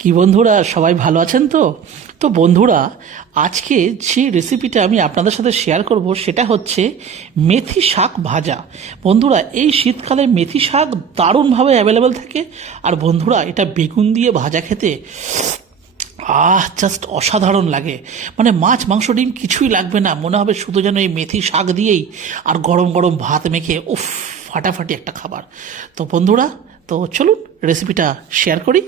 কি বন্ধুরা, সবাই ভালো আছেন তো? তো বন্ধুরা, আজকে যে রেসিপিটা আমি আপনাদের সাথে শেয়ার করব সেটা হচ্ছে মেথি শাক ভাজা। বন্ধুরা, এই শীতকালে মেথি শাক দারুণভাবে অ্যাভেলেবেল থাকে। আর বন্ধুরা, এটা বেগুন দিয়ে ভাজা খেতে জাস্ট অসাধারণ লাগে। মানে মাছ মাংস ডিম কিছুই লাগবে না, মনে হবে শুধু যেন এই মেথি শাক দিয়েই আর গরম গরম ভাত মেখে উফ, ফাটাফাটি একটা খাবার। তো বন্ধুরা, তো চলুন রেসিপিটা শেয়ার করি।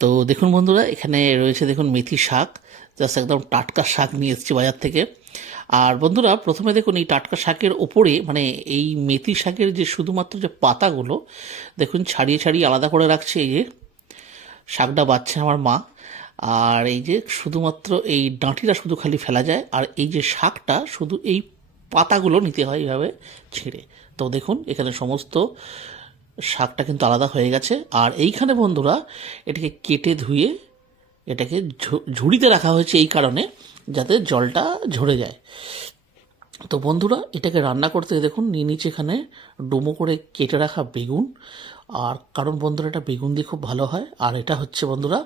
তো দেখুন বন্ধুরা, এখানে রয়েছে দেখুন মেথি শাক। জাস্ট একদম টাটকা শাক নিয়ে এসেছি বাজার থেকে। আর বন্ধুরা, প্রথমে দেখুন এই টাটকা শাকের ওপরে মানে এই মেথি শাকের যে শুধুমাত্র যে পাতাগুলো দেখুন ছাড়িয়ে ছাড়িয়ে আলাদা করে রাখছে। এই যে শাকটা বাচ্ছে আমার মা। আর এই যে শুধুমাত্র এই ডাঁটিটা শুধু খালি ফেলা যায়, আর এই যে শাকটা শুধু এই পাতাগুলো নিতে হয় এইভাবে ছেড়ে। তো দেখুন এখানে সমস্ত শাকটা কিন্তু আলাদা হয়ে গেছে। আর এইখানে বন্ধুরা, এটাকে কেটে ধুয়ে এটাকে ঝুড়িতে রাখা হয়েছে এই কারণে যাতে জলটা ঝরে যায়। তো বন্ধুরা, এটাকে রান্না করতে দেখুন নিয়ে নিচে এখানে ডুমো করে কেটে রাখা বেগুন। আর কারণ বন্ধুরা, এটা বেগুন দিয়ে খুব ভালো হয়। আর এটা হচ্ছে বন্ধুরা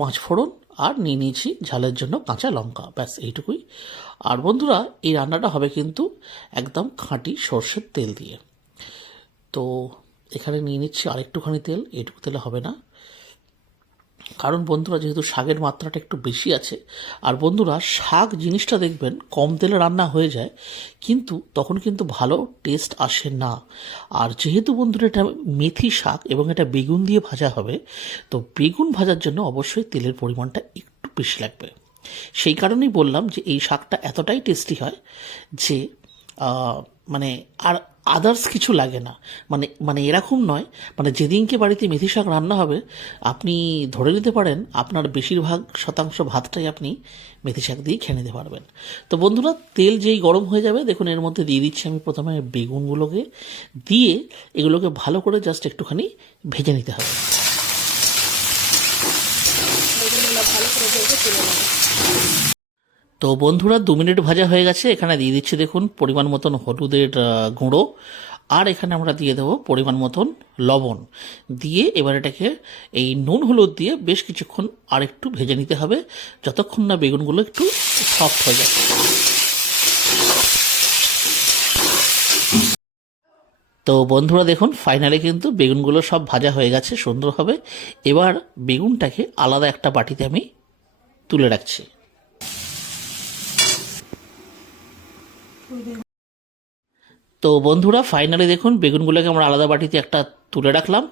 পাঁচ ফোড়ন, আর নিয়ে নিয়েছি ঝালের জন্য কাঁচা লঙ্কা, ব্যাস এইটুকুই। আর বন্ধুরা, এই রান্নাটা হবে কিন্তু একদম খাঁটি সর্ষের তেল দিয়ে। তো এখানে নিয়ে নিচ্ছি আরেকটুখানি তেল, এইটুকু তেলে হবে না। কারণ বন্ধুরা, যেহেতু শাকের মাত্রাটা একটু বেশি আছে। আর বন্ধুরা, শাক জিনিসটা দেখবেন কম তেলে রান্না হয়ে যায়, কিন্তু তখন কিন্তু ভালো টেস্ট আসে না। আর যেহেতু বন্ধুরা এটা মেথি শাক এবং এটা বেগুন দিয়ে ভাজা হবে, তো বেগুন ভাজার জন্য অবশ্যই তেলের পরিমাণটা একটু বেশি লাগবে। সেই কারণেই বললাম যে এই শাকটা এতটাই টেস্টি হয় যে মানে আর আদার্স কিছু লাগে না। মানে মানে এরকম নয়, মানে যেদিনকে বাড়িতে মেথি শাক রান্না হবে আপনি ধরে নিতে পারেন আপনার বেশিরভাগ শতাংশ ভাতটাই আপনি মেথি শাক দিয়ে খেয়ে নিতে পারবেন। তো বন্ধুরা, তেল যেই গরম হয়ে যাবে দেখুন এর মধ্যে দিয়ে দিচ্ছি আমি প্রথমে বেগুনগুলোকে। দিয়ে এগুলোকে ভালো করে জাস্ট একটুখানি ভেজে নিতে হবে। তো বন্ধুরা, 2 মিনিট ভাজা হয়ে গেছে। এখানে দিয়ে দিচ্ছি দেখুন পরিমাণ মতন হলুদের গুঁড়ো। আর এখানে আমরা দিয়ে দেবো পরিমাণ মতন লবণ। দিয়ে এবার এটাকে এই নুন হলুদ দিয়ে বেশ কিছুক্ষণ আর একটু ভেজে নিতে হবে, যতক্ষণ না বেগুনগুলো একটু সফট হয়ে যায়। তো বন্ধুরা দেখুন, ফাইনালি কিন্তু বেগুনগুলো সব ভাজা হয়ে গেছে সুন্দরভাবে। এবার বেগুনটাকে আলাদা একটা বাটিতে আমি তুলে রাখছি। তো বন্ধুরা, ফাইনালি দেখুন বেগুনগুলোকে আমরা আলাদা বাটিতে একটা তুলে রাখলাম।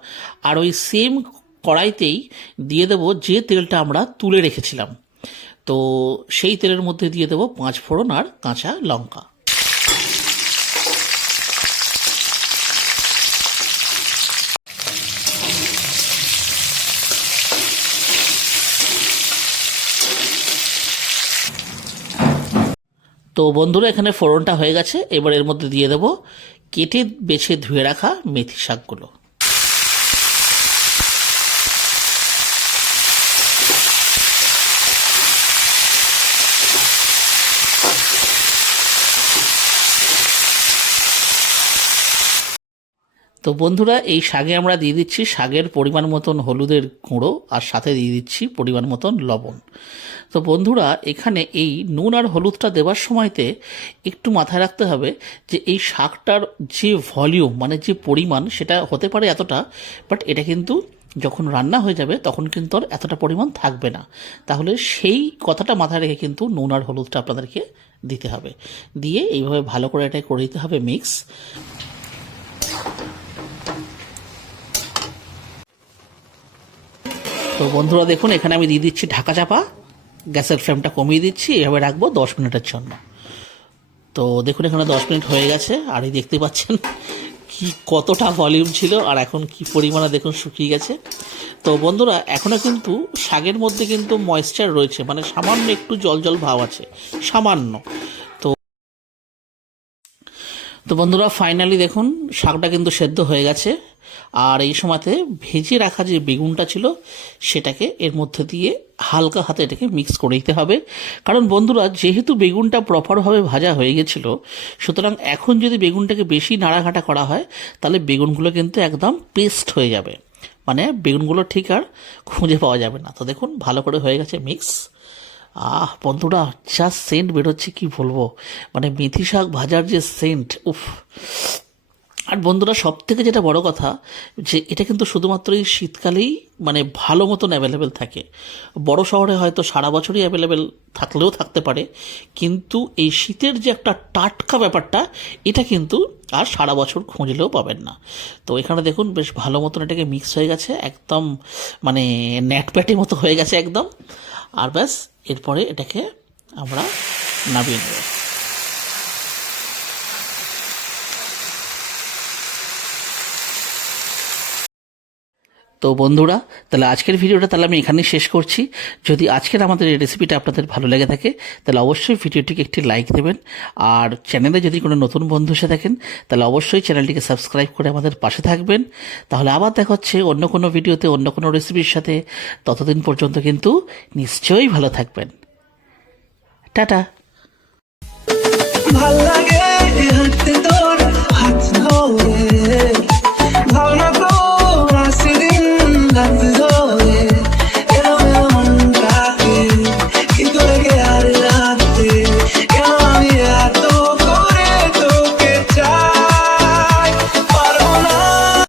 আর ওই সেম কড়াইতেই দিয়ে দেবো যে তেলটা আমরা তুলে রেখেছিলাম। তো সেই তেলের মধ্যে দিয়ে দেবো 5 ফোড়ন আর কাঁচা লঙ্কা। তো বন্ধুরা, এখানে ফোড়নটা হয়ে গেছে। এবার এর মধ্যে দিয়ে দেবো কেটে বেছে ধুয়ে রাখা মেথি শাকগুলো। তো বন্ধুরা, এই শাকে আমরা দিয়ে দিচ্ছি শাকের পরিমাণ মতন হলুদের গুঁড়ো, আর সাথে দিয়ে দিচ্ছি পরিমাণ মতন লবণ। তো বন্ধুরা, এখানে এই নুন আর হলুদটা দেওয়ার সময়তে একটু মাথায় রাখতে হবে যে এই শাকটার যে ভলিউম মানে যে পরিমাণ সেটা হতে পারে এতটা, বাট এটা কিন্তু যখন রান্না হয়ে যাবে তখন কিন্তু আর এতটা পরিমাণ থাকবে না। তাহলে সেই কথাটা মাথায় রেখে কিন্তু নুন আর হলুদটা আপনাদেরকে দিতে হবে। দিয়ে এইভাবে ভালো করে এটা করে দিতে হবে মিক্স। তো বন্ধুরা দেখুন, এখানে আমি দিয়ে দিচ্ছি ঢাকা চাপা। গ্যাসের ফ্লেমটা কমিয়ে দিচ্ছি, এভাবে রাখবো 10 মিনিটের জন্য। তো দেখুন এখানে 10 মিনিট হয়ে গেছে। আর এই দেখতে পাচ্ছেন কি কতটা ভলিউম ছিল, আর এখন কি পরিমাণে দেখুন শুকিয়ে গেছে। তো বন্ধুরা, এখনও কিন্তু শাকের মধ্যে কিন্তু ময়েশ্চার রয়েছে, মানে সামান্য একটু জল জল ভাব আছে, সামান্য। তো তো বন্ধুরা ফাইনালি দেখুন শাকটা কিন্তু সেদ্ধ হয়ে গেছে। আর এই সময়তে ভেজে রাখা যে বেগুনটা ছিল সেটাকে এর মধ্যে দিয়ে হালকা হাতে এটাকে মিক্স করে দিতে হবে। কারণ বন্ধুরা যেহেতু বেগুনটা প্রপারভাবে ভাজা হয়ে গেছিলো, সুতরাং এখন যদি বেগুনটাকে বেশি নাড়াঘাটা করা হয় তাহলে বেগুনগুলো কিন্তু একদম পেস্ট হয়ে যাবে, মানে বেগুনগুলো ঠিক আর খুঁজে পাওয়া যাবে না। তো দেখুন ভালো করে হয়ে গেছে মিক্স। বন্ধুরা যা সেন্ট বেরোচ্ছে কি বলবো, মানে মেথি শাক ভাজার যে সেন্ট, উফ। আর বন্ধুরা সব থেকে যেটা বড় কথা, যে এটা কিন্তু শুধুমাত্র এই শীতকালেই মানে ভালো মতন অ্যাভেলেবেল থাকে। বড় শহরে হয়তো সারা বছরই অ্যাভেলেবেল থাকলেও থাকতে পারে, কিন্তু এই শীতের যে একটা টাটকা ব্যাপারটা, এটা কিন্তু আর সারা বছর খুঁজলেও পাবেন না। তো এখানে দেখুন বেশ ভালো মতন এটাকে মিক্স হয়ে গেছে, একদম মানে ন্যাটপ্যাটি মতো হয়ে গেছে একদম। আর ব্যাস এরপরে এটাকে আমরা নামিয়ে নেব। তো বন্ধুরা তাহলে আজকের ভিডিওটা তাহলে আমি এখানেই শেষ করছি। যদি আজকের আমাদের এই রেসিপিটা আপনাদের ভালো লেগে থাকে তাহলে অবশ্যই ভিডিওটিকে একটি লাইক দেবেন। আর চ্যানেলে যদি কোনো নতুন বন্ধু এসে থাকেন তাহলে অবশ্যই চ্যানেলটিকে সাবস্ক্রাইব করে আমাদের পাশে থাকবেন। তাহলে আবার দেখা হচ্ছে অন্য কোনো ভিডিওতে অন্য কোনো রেসিপির সাথে। ততদিন পর্যন্ত কিন্তু নিশ্চয়ই ভালো থাকবেন। টাটা।